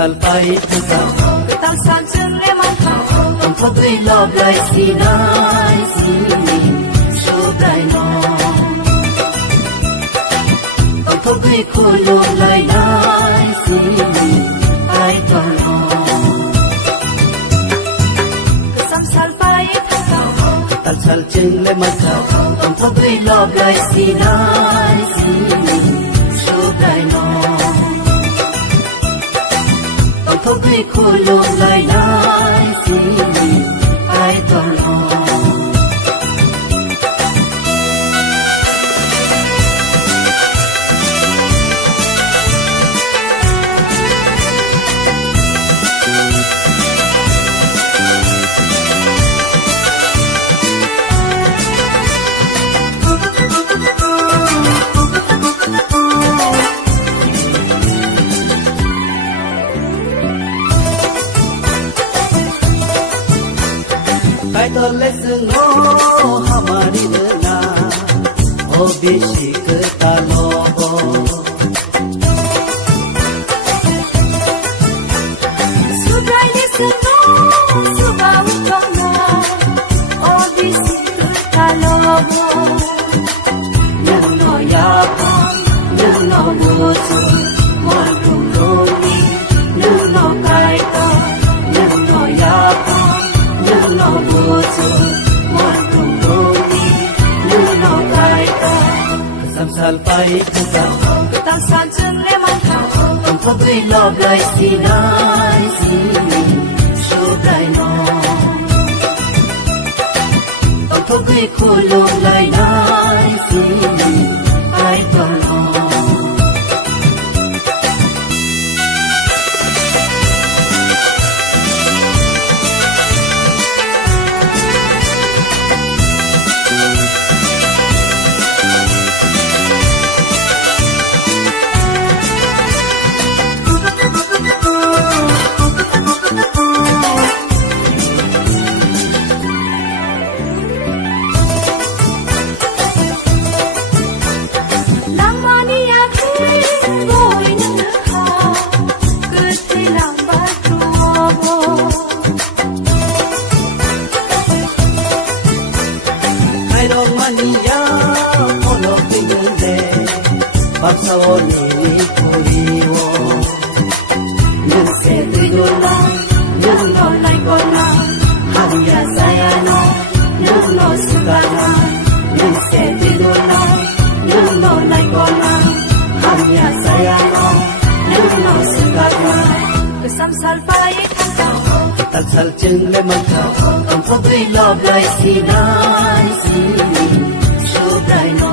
salpai tuka Ketang sanjung lemon kau Tong thotui logai sinai sini Sudai no Tong thotui khulung lai nai sini Ai tono Kesam salpai tuka Tal sal ching lemon kau Tong thotui logai sinai sini Sudai no Thotui khulung lai nai sini ai tono to lesson no hamari na o bishi ka lobo Sudah lesson no sudah utang na o bishi ka lobo yang no ya yang no musu mo kumi yang no kai to yang no ya no butu mon kumi no kai ka sam salpai tuka Ketang sanjung lemon kau Tong thotui logai sinai sini Sudai no Tong thotui khulung lai nai sini ai tono Baksawo ni kuriwo Yang sedulula Yang no laikona Hanya saya no Yang no sukana Yang sedulula Yang no laikona Hanya saya no Yang no sukana Kesam salpai tuka Tal sal ching lemon kau Tong thotui logai sinai sini Sudai no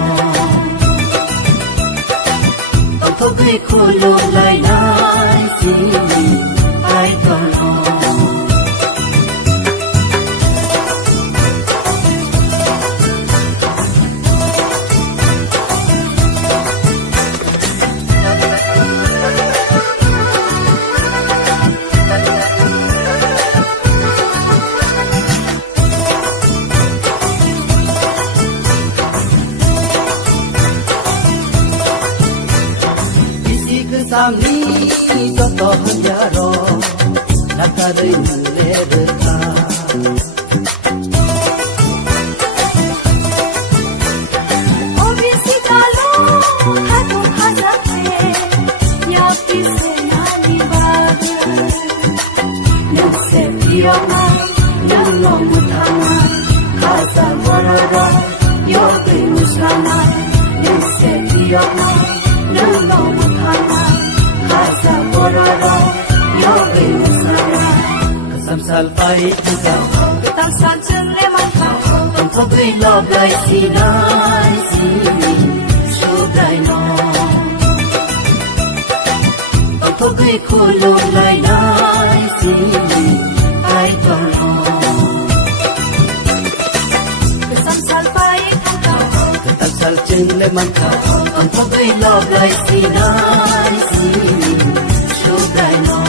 Thotui khulung lai nai sini ai tono Samni joto hanjaro nakarai nulerta Obisi kalo hatu hazate Yaki se nani baga Nase piyama Nano mutama Kaza warara Yogi muslama Nase piyama Nano mutama Kaza warara Yogi muslama Kesam salpai tuka Ketang sanjung lemon kau Tong thotui logai sinai sini Sudai no Tong thotui khulung lai nai sini ai tono Kesam salpai tuka Ketang sal ching lemon kau Tong thotui logai sinai sini Sudai no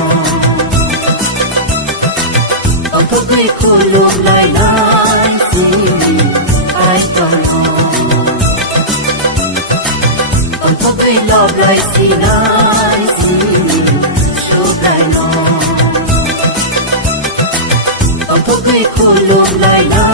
Tong thotui khulung lai nai sini ai tono Tong thotui logai sinai sini Sudai no आफूकै खोलौँलाई